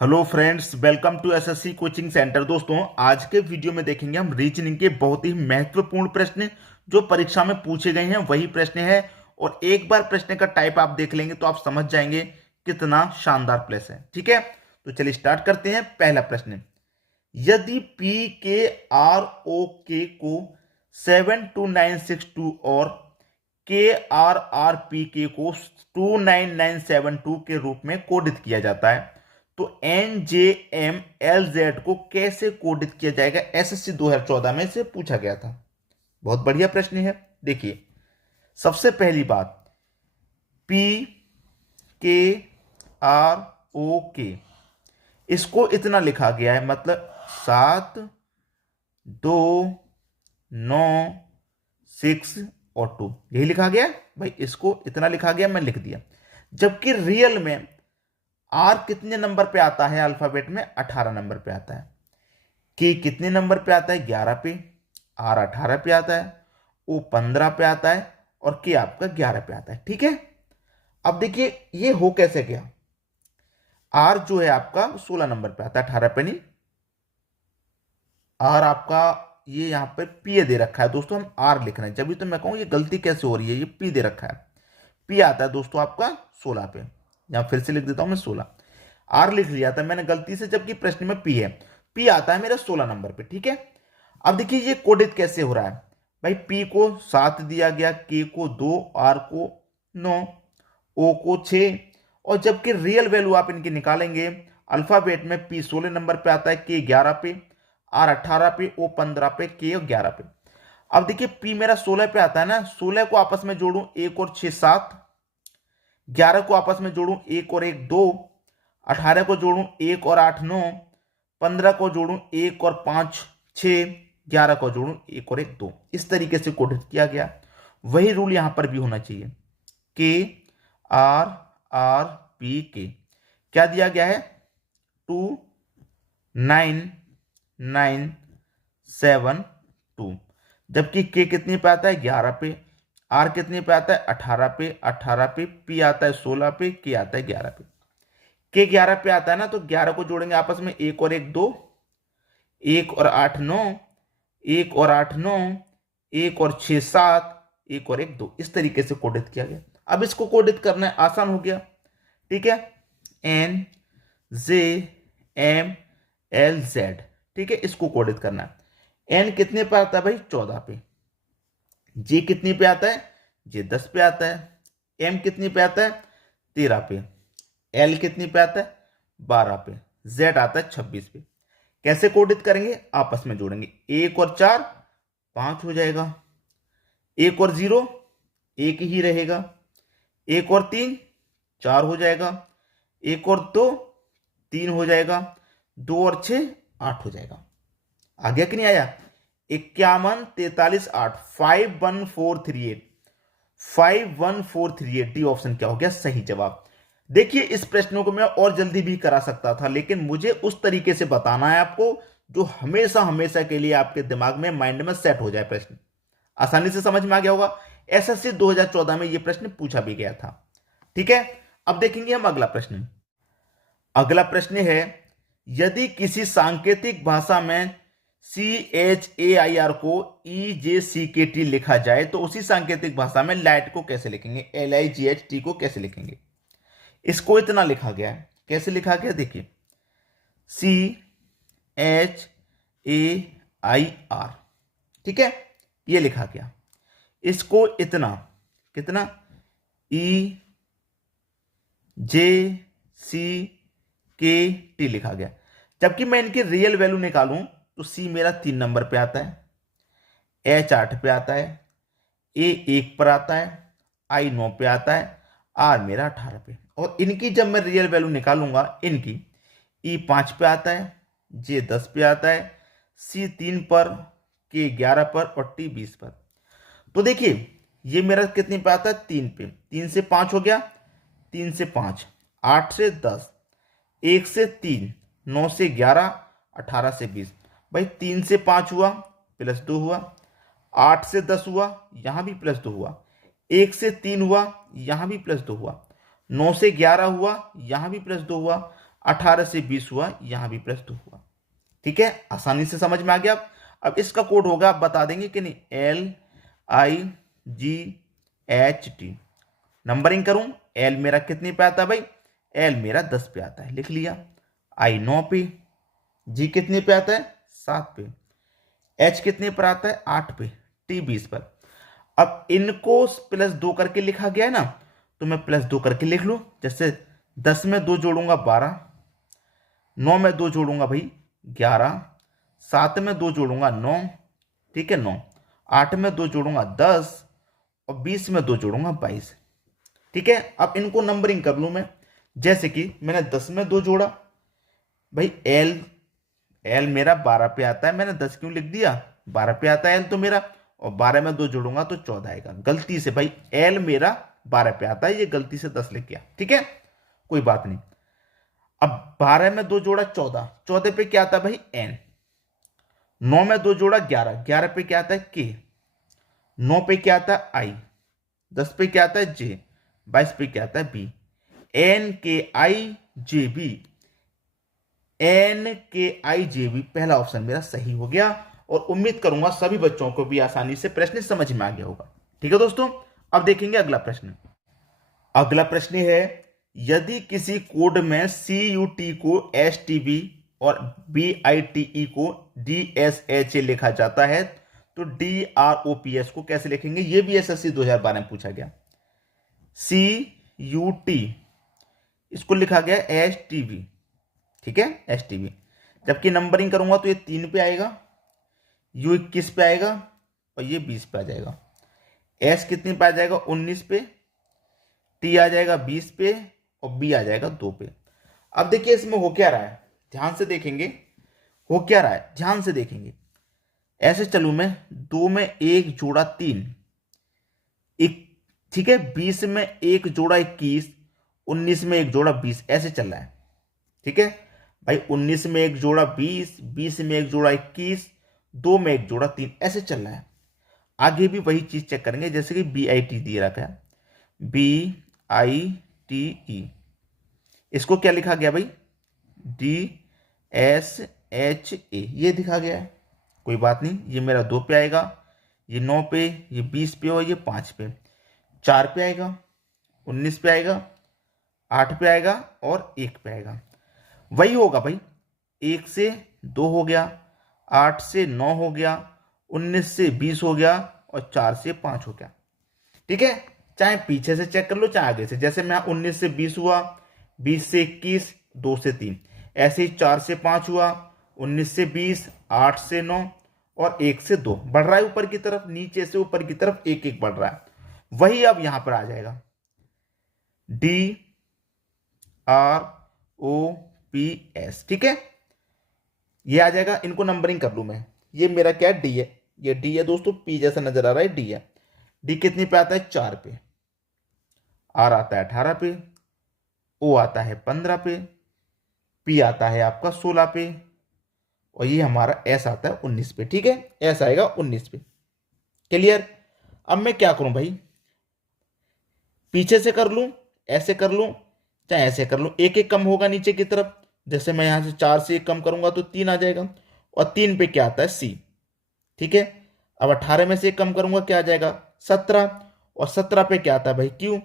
Hello friends, welcome to SSC coaching centre. दोस्तों, आज के वीडियो में देखेंगे हम रीजनिंग के बहुत ही महत्वपूर्ण प्रश्न जो परीक्षा में पूछे गए हैं, वही प्रश्न है। और एक बार प्रश्न का टाइप आप देख लेंगे तो आप समझ जाएंगे कितना शानदार प्रश्न है। ठीक है, तो चलिए स्टार्ट करते हैं। पहला प्रश्न, यदि पी के आर ओ के को 72962 और के आर आर पी के को 29972 के रूप में कोडित किया जाता है, तो N J M L Z को कैसे कोडित किया जाएगा? एसएससी 2014 में से पूछा गया था। बहुत बढ़िया प्रश्न है। देखिए, सबसे पहली बात, पी के आर ओ के, इसको इतना लिखा गया है, मतलब 7 2 9 6 और 2, यही लिखा गया भाई। इसको इतना लिखा गया, मैं लिख दिया। जबकि रियल में आर कितने नंबर पे आता है? अल्फाबेट में 18 नंबर पे आता है। के कितने नंबर पे आता है? 11 पे। आर 18 पे आता है। ओ 15 पे आता है। और के आपका 11 पे आता है। ठीक है, अब देखिए ये हो कैसे गया। आर जो है आपका 16 नंबर पे आता है, 18 पे नहीं। आर आपका ये यहां पे पी दे रखा है दोस्तों, हम आर लिख रहे हैं, जब भी तो मैं कहूं ये गलती कैसे हो रही है। ये पी दे रखा है, पी आता है दोस्तों आपका 16 पे। यहां फिर से लिख देता हूं मैं 16। आर लिख लिया था मैंने गलती से, जबकि प्रश्न में पी है। पी आता है मेरा 16 नंबर पे। ठीक है, अब देखिए ये कोडित कैसे हो रहा है भाई। पी को 7 दिया गया, के को 2, आर को 9, ओ को 6। और जबकि रियल वैल्यू आप इनकी निकालेंगे, अल्फाबेट में पी 16 नंबर पे आता है, के 11 पे, आर 18 पे, ओ 15 पे, के 11 पे। अब देखिए पी मेरा 16 पे आता है ना, 16 को आपस में जोड़ूं 1 और 6 7, 11 को आपस में जोड़ूं 1 और 1 2, 18 को जोड़ूं 1 और 8 9, 15 को जोड़ूं 1 और 5 6, 11 को जोड़ूं 1 और 1 2। इस तरीके से कोडित किया गया। वही रूल यहां पर भी होना चाहिए। के आर आर पी के क्या दिया गया है? 29972। जबकि के कितने पे आता है? 11 पे। आर कितने पे आता है? 18 पे। 18 पे पी आता है 16 पे, के आता है 11 पे। के 11 पे आता है ना, तो 11 को जोड़ेंगे आपस में 1 और 1 2, 1 और 8 9, 1 और 8 9, 1 और 6 7, 1 और 1 2। इस तरीके से कोडित किया गया। अब इसको कोडित करना है, आसान हो गया। ठीक है, N J M L Z. ठीक है, इसको कोडित करना है। एन कितने पे आता है भाई? 14 पे। जे कितने पे आता है? जे 10 पे आता है। एम कितने पे आता है? 13 पे। एल कितने पे आता है? 12 पे। जेड आता है 26 पे। कैसे कोडित करेंगे? आपस में जोड़ेंगे। 1 और 4 5 हो जाएगा। 1 और 0 1 ही रहेगा। 1 और 3 4 हो जाएगा। 1 और 2 3 हो जाएगा। 2 और 6 8 हो जाएगा। आ गया कि नहीं आया? 51 43 8, 51438। 51438 डी ऑप्शन क्या हो गया सही जवाब। देखिए, इस प्रश्नों को मैं और जल्दी भी करा सकता था, लेकिन मुझे उस तरीके से बताना है आपको जो हमेशा हमेशा के लिए आपके दिमाग में, माइंड में सेट हो जाए। प्रश्न आसानी से समझ में आ गया होगा। एसएससी 2014 में यह प्रश्न पूछा भी गया था। ठीक है, अब देखेंगे हम अगला प्रश्न। अगला प्रश्न है, यदि किसी सांकेतिक भाषा में CHAIR को EJCKT लिखा जाए, तो उसी सांकेतिक भाषा में लाइट को कैसे लिखेंगे? LIGHT को कैसे लिखेंगे? इसको इतना लिखा गया है, कैसे लिखा गया देखिए, CHAIR। ठीक है, ये लिखा गया। इसको इतना कितना? EJCKT लिखा गया। जबकि मैं इनकी रियल वैल्यू निकालूं तो सी मेरा 3 नंबर पे आता है, H 8 पे आता है, A 1 पर आता है, I 9 पे आता है, R मेरा 18 पे। और इनकी जब मैं रियल वैल्यू निकालूंगा, इनकी E 5 पे आता है, J 10 पे आता है, C 3 पर, K 11 पर और T 20 पर। तो देखिए ये मेरा कितने पे आता है? 3 पे। 3 से 5 हो गया, 3 से 5, 8 से 10, 1 से 3, 9 से 11, 18 से 20। भाई 3 से 5 हुआ, प्लस 2 हुआ। 8 से 10 हुआ, यहां भी प्लस 2 हुआ। 1 से 3 हुआ, यहां भी प्लस 2 हुआ। 9 से 11 हुआ, यहां भी प्लस 2 हुआ। 18 से 20 हुआ, यहां भी +2 हुआ। ठीक है, आसानी से समझ में आ गया। अब इसका कोड होगा, आप बता देंगे कि नहीं, LIGHT। नंबरिंग करूं, एल मेरा कितने पे आता है भाई, एल मेरा 10 पे आता है, लिख लिया। आई 9 पे, जी कितने पे आता है 7 पे, एच कितने पर आता है 8 पे, टी 20 पर। अब इनको +2 करके लिखा गया है ना, तो मैं +2 करके लिख लूं। जैसे 10 में 2 जोड़ूंगा 12, 9 में 2 जोड़ूंगा भाई 11, 7 में 2 जोड़ूंगा 9, ठीक है 9, 8 में 2 जोड़ूंगा 10 और 20 में 2 जोड़ूंगा 22। ठीक है, अब इनको नंबरिंग कर लूं मैं। जैसे कि मैंने 10 में 2 जोड़ा भाई, एल एल मेरा 12 पे आता है, मैंने 10 क्यों लिख दिया, 12 पे आता है एल तो मेरा, और 12 में 2 जोड़ूंगा तो 14 आएगा। गलती से भाई एल मेरा 12 पे आता है, ये गलती से 10 लिख गया। ठीक है, कोई बात नहीं। अब 12 में 2 जोड़ा 14, 14 पे क्या आता है भाई एन, 9 में 2 जोड़ा 11, 11 पे क्या आता है के, 9 पे क्या आता है आई, 10 पे क्या आता है जे, 22 पे क्या आता है बी। NKIJB, NKIJB पहला ऑप्शन मेरा सही हो गया। और उम्मीद करूंगा सभी बच्चों को भी आसानी से प्रश्न समझ में आ गया होगा। ठीक है दोस्तों, अब देखेंगे अगला प्रश्न। अगला प्रश्न है, यदि किसी कोड में CUT को STB और BITE को DSHA लिखा जाता है, तो DROPS को कैसे लिखेंगे। यह भी SSC 2012 में पूछा गया। CUT इसको लिखा गया STB, ठीक है STB। जबकि नंबरिंग करूंगा तो ये 3 पे आएगा, U 21 पे आएगा और ये 20 पे आ जाएगा। S कितने पे आ जाएगा 19 पे, T आ जाएगा 20 पे और B आ जाएगा 2 पे। अब देखिए इसमें हो क्या रहा है, ध्यान से देखेंगे हो क्या रहा है, ध्यान से देखेंगे। ऐसे चलू मैं, 2 में 1 जोड़ा 3, ठीक है, 20 में 1 जोड़ा 21, 19 में 1 जोड़ा 20, ऐसे चल रहा है। ठीक है भाई, 19 में 1 जोड़ा 20, 20 में 1 जोड़ा 21, 2 में 1 जोड़ा 3, ऐसे चल रहा है। आगे भी वही चीज चेक करेंगे, जैसे कि BIT दिए रखा है, BITE, इसको क्या लिखा गया भाई DSHA, ये दिखा गया है। कोई बात नहीं, ये मेरा 2 पे आएगा, ये 9 पे, ये 20 पे और ये 5 पे, 4 पे आएगा, 19 पे आएगा, 8 पे आएगा और 1 पे आएगा। वही होगा भाई, 1 से 2 हो गया, 8 से 9 हो गया, 19 से 20 हो गया और 4 से 5 हो गया। ठीक है, चाहे पीछे से चेक कर लो चाहे आगे से। जैसे मैं 19 से 20 हुआ, 20 से 21, 2 से 3, ऐसे ही 4 से 5 हुआ, 19 से 20, 8 से 9 और 1 से 2, बढ़ रहा है ऊपर की तरफ, नीचे से ऊपर की तरफ एक एक बढ़ रहा है। वही अब यहां पर आ जाएगा DROPS। ठीक है, ये आ जाएगा। इनको नंबरिंग कर लू मैं, ये मेरा क्या है डी है, ये डी है दोस्तों, पी जैसा नजर आ रहा है, डी है। डी कितने पे आता है 4 पे, आर आता है 18 पे, ओ आता है 15 पे, पी आता है आपका 16 पे और ये हमारा एस आता है 19 पे। ठीक है, एस आएगा 19 पे। क्लियर। अब मैं क्या करूं भाई, पीछे से कर लूं, ऐसे कर लूं, चाहे ऐसे कर लूं, एक एक कम होगा नीचे की तरफ। जैसे मैं यहां से 4 से 1 कम करूंगा तो 3 आ जाएगा और 3 पे क्या आता है सी। ठीक है, अब 18 में से 1 कम करूंगा क्या आ जाएगा 17 और 17 पे क्या आता है भाई क्यू।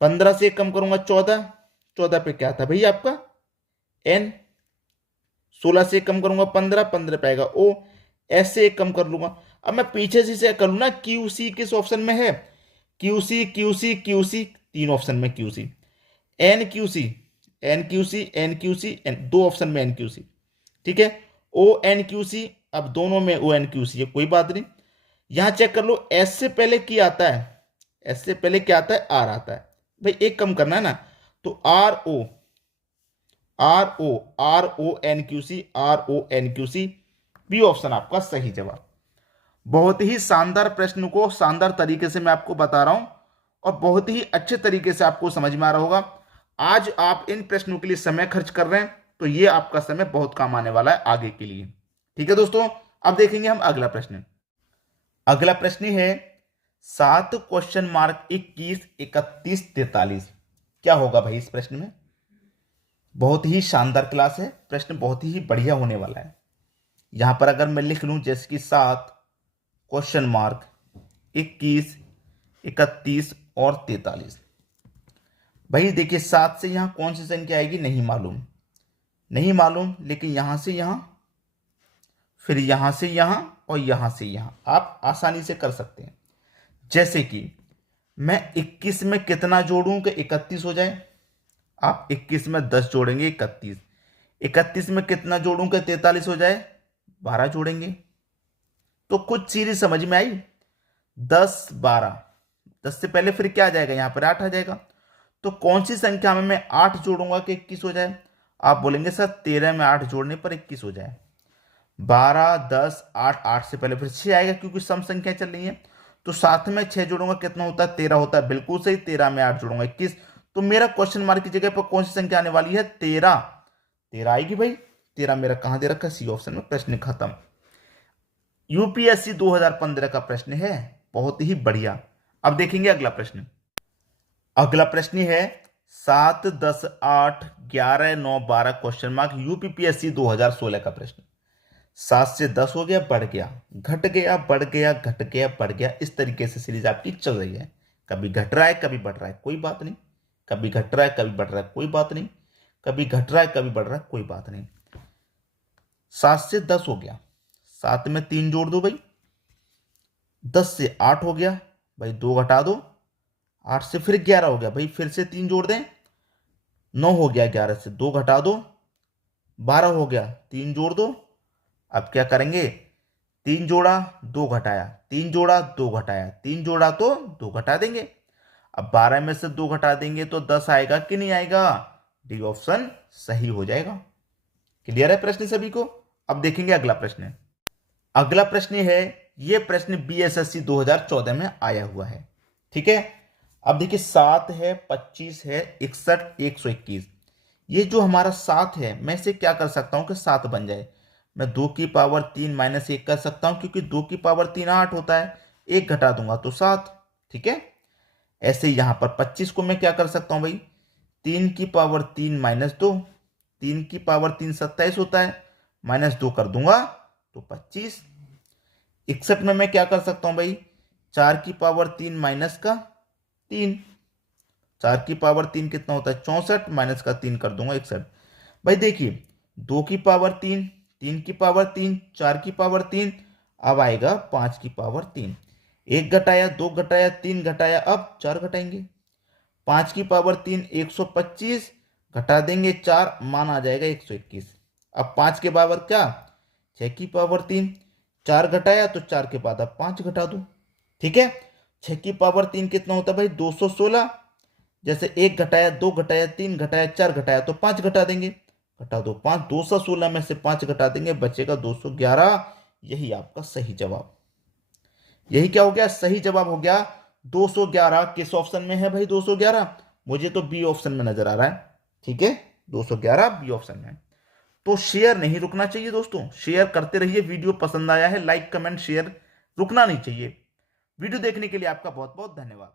15 से 1 कम करूंगा 14, 14 पे क्या आता है भाई आपका एन। 16 से 1 कम करूंगा 15, 15 पे आएगा ओ। एस से 1 कम कर लूंगा। अब मैं पीछे से कर लू ना, क्यू सी किस ऑप्शन में है, Q C Q C Q C, 3 option में Q C, N Q C N Q C N Q C N, 2 option में एन क्यू सी। ठीक है, ओ एन क्यू सी, अब दोनों में ओ एन क्यू सी है, कोई बात नहीं। यहां चेक कर लो, एस से पहले क्या आता है, एस से पहले क्या आता है आर आता है भाई, एक कम करना है ना, तो R O N Q C, R O N Q C, B option आपका सही जवाब। बहुत ही शानदार प्रश्न को शानदार तरीके से मैं आपको बता रहा हूं और बहुत ही अच्छे तरीके से आपको समझ में आ रहा होगा। आज आप इन प्रश्नों के लिए समय खर्च कर रहे हैं तो ये आपका समय बहुत काम आने वाला है आगे के लिए। ठीक है दोस्तों, अब देखेंगे हम अगला प्रश्न। अगला प्रश्न है 7 क्वेश्चन मार्क 21, 31, 43, क्या होगा भाई इस प्रश्न में। बहुत ही शानदार क्लास है, प्रश्न बहुत ही बढ़िया होने वाला है। यहां पर अगर मैं लिख लूं जैसे कि 7 क्वेश्चन मार्क 21 31 और 43। भाई देखिए 7 से यहां कौन सी संख्या आएगी नहीं मालूम, नहीं मालूम, लेकिन यहां से यहां, फिर यहां से यहां और यहां से यहां आप आसानी से कर सकते हैं। जैसे कि मैं 21 में कितना जोड़ूं कि 31 हो जाए। आप 21 में 10 जोड़ेंगे 31, 31 में कितना जोड़ूं कि 43 हो जाए, 12 जोड़ेंगे। तो कुछ सीरीज समझ में आई। 10 12, 10 से पहले फिर क्या आ जाएगा, यहां पर 8 आ जाएगा। तो कौन सी संख्या में मैं 8 जोड़ूंगा कि 21 हो जाए। आप बोलेंगे सर 13 में 8 जोड़ने पर 21 हो जाए। 12 10 8, 8 से पहले फिर 6 आएगा क्योंकि सम संख्या चल रही है। तो साथ में 6 जोड़ूंगा कितना होता है, 13 होता है। बिल्कुल सही, 13 में 8 जोड़ूंगा 21। तो मेरा क्वेश्चन मार्क की जगह पर कौन सी संख्या आने वाली है, 13। 13 आएगी भाई। 13 मेरा कहां दे रखा है, सी ऑप्शन में। प्रश्न खत्म। यूपीएससी 2015 का प्रश्न है, बहुत ही बढ़िया। अब देखेंगे अगला प्रश्न। अगला प्रश्न है 7 10 8 11 9 12 क्वेश्चन मार्क यूपीपीएससी 2016 का प्रश्न। 7 से 10 हो गया, बढ़ गया, घट गया, बढ़ गया, घट गया, बढ़ गया। इस तरीके से सीरीज आपकी चल रही है। कभी घट रहा है कभी बढ़ रहा है, कोई बात नहीं। कभी घट रहा है कभी बढ़ रहा है, कोई बात नहीं। कभी घट रहा है कभी बढ़ रहा है, कोई बात नहीं। 7 से 10 हो गया, 7 में 3 जोड़ दो भाई। 10 से 8 हो गया भाई, 2 घटा दो। 8 से फिर 11 हो गया भाई, फिर से 3 जोड़ दें। 9 हो गया, 11 से 2 घटा दो। 12 हो गया, 3 जोड़ दो। अब क्या करेंगे, 3 जोड़ा 2 घटाया, 3 जोड़ा 2 घटाया, 3 जोड़ा तो 2 घटा देंगे। अब 12 में से 2 घटा देंगे तो 10 आएगा कि नहीं आएगा, डी ऑप्शन सही हो जाएगा। क्लियर है प्रश्न सभी को। अब देखेंगे अगला प्रश्न। अगला प्रश्न है, यह प्रश्न बीएसएससी 2014 में आया हुआ है। ठीक है। अब देखिए 7 है, 25 है, 61 121। ये जो हमारा 7 है, मैं इसे क्या कर सकता हूं कि 7 बन जाए। मैं 2 की पावर 3 माइनस 1 कर सकता हूं, क्योंकि 2 की पावर 3 8 होता है। 1 घटा दूंगा तो 7। ठीक है। ऐसे यहां पर 25 को मैं क्या कर सकता हूं भाई, 3 की पावर 3 माइनस 2, 3 की पावर 3 27 होता है, माइनस 2 कर दूंगा तो 25। 61 में मैं क्या कर सकता हूं भाई, 4 की पावर 3 माइनस का 3, 4 की पावर 3 कितना होता है 64, माइनस का 3 कर दूंगा 61। भाई देखिए 2 की पावर 3, 3 की पावर 3, 4 की पावर 3, अब आएगा 5 की पावर 3। 1 घटाया, 2 घटाया, 3 घटाया, अब 4 घटाएंगे। 5 की पावर 3 125, घटा देंगे 4, मान आ जाएगा 121। अब 5 के पावर क्या, 6 की पावर 3, 4 घटाया तो 4 के बाद अब 5 घटा दो। ठीक है। 6 की पावर 3 कितना होता है भाई 216। जैसे 1 घटाया, 2 घटाया, 3 घटाया, 4 घटाया तो 5 घटा देंगे। घटा दो 5, 216 में से 5 घटा देंगे, बचेगा 211। यही आपका सही जवाब। यही क्या हो गया, सही जवाब हो गया 211। किस ऑप्शन में है भाई 211, मुझे तो बी ऑप्शन में नजर आ रहा है। ठीक है, 211 बी ऑप्शन में। तो शेयर नहीं रुकना चाहिए दोस्तों, शेयर करते रहिए। वीडियो पसंद आया है लाइक कमेंट शेयर रुकना नहीं चाहिए। वीडियो देखने के लिए आपका बहुत बहुत धन्यवाद।